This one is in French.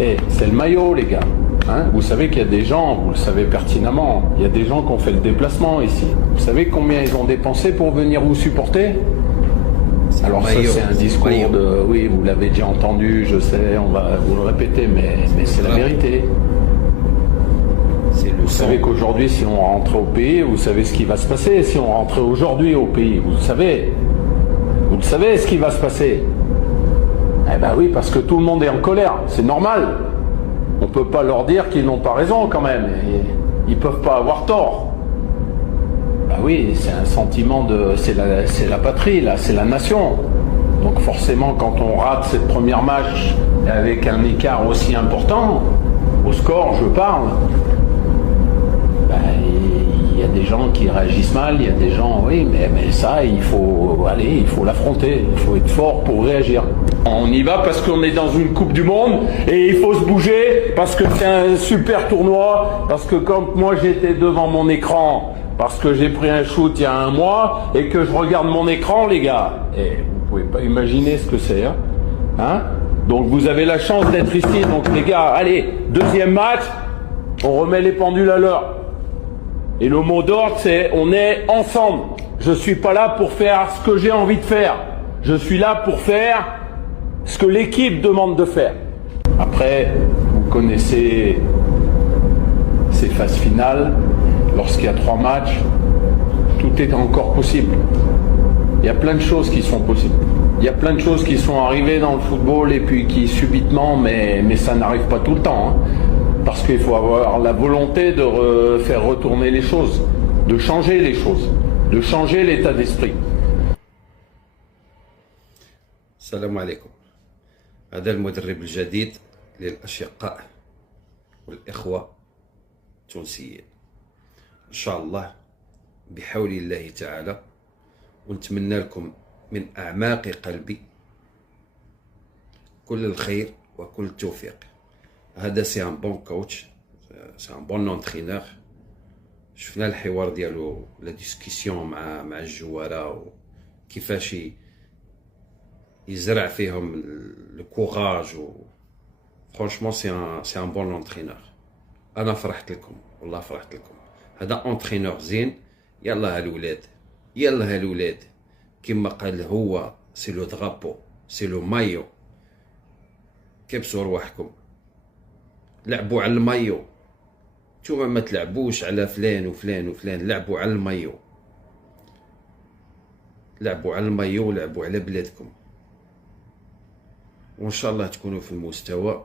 Eh, c'est le maillot, les gars. Hein, vous savez qu'il y a des gens, vous le savez pertinemment, il y a des gens qui ont fait le déplacement ici. Vous savez combien ils ont dépensé pour venir vous supporter? Alors ça, c'est un discours de... Oui, vous l'avez déjà entendu, je sais, on va vous le répéter, mais c'est la vérité. Vous savez qu'aujourd'hui, si on rentrait au pays, vous savez ce qui va se passer. Si on rentrait aujourd'hui au pays, vous le savez ce qui va se passer. Eh ben oui, parce que tout le monde est en colère, c'est normal. On ne peut pas leur dire qu'ils n'ont pas raison quand même. Et ils ne peuvent pas avoir tort. Ben oui, c'est un sentiment de... C'est la patrie, là, c'est la nation. Donc forcément, quand on rate cette première match avec un écart aussi important, au score, je parle, ben, il y a des gens qui réagissent mal, il y a des gens, oui, mais ça, il faut l'affronter, il faut être fort pour réagir. On y va parce qu'on est dans une Coupe du Monde et il faut se bouger parce que c'est un super tournoi, parce que quand moi j'étais devant mon écran, parce que j'ai pris un shoot il y a un mois et que je regarde mon écran, les gars, et vous pouvez pas imaginer ce que c'est, hein. Donc vous avez la chance d'être ici, donc les gars, allez, deuxième match, on remet les pendules à l'heure. Et le mot d'ordre, c'est on est ensemble. Je suis pas là pour faire ce que j'ai envie de faire. Je suis là pour faire ce que l'équipe demande de faire. Après, vous connaissez ces phases finales. Lorsqu'il y a 3 matchs, tout est encore possible. Il y a plein de choses qui sont possibles. Il y a plein de choses qui sont arrivées dans le football et puis qui subitement, mais ça n'arrive pas tout le temps. Parce qu'il faut avoir la volonté de faire retourner les choses, de changer les choses, de changer l'état d'esprit. السلام عليكم. هذا المدرب الجديد للأشقاء والإخوة التونسيين إن شاء الله بحول الله تعالى، ونتمنى لكم من أعماق قلبي كل الخير وكل التوفيق. هذا سي ان بون كوتش، سي ان بون اونترينور. شفنا الحوار ديالو، لا ديسكسيون مع الجواره وكيفاش يزرع فيهم الكوراج فرانشمون سي ان بون اونترينور. انا فرحت لكم، والله فرحت لكم. هذا اونترينور زين. يلا هالولاد، يلا هالولاد، كما قال هو، سي لو درابو، سي لو مايو. كبسوا رواحكم، لعبوا على المايو. نتوما ما تلعبوش على فلان وفلان وفلان، لعبوا على المايو، لعبوا على المايو ولعبوا على بلادكم، وان شاء الله تكونوا في المستوى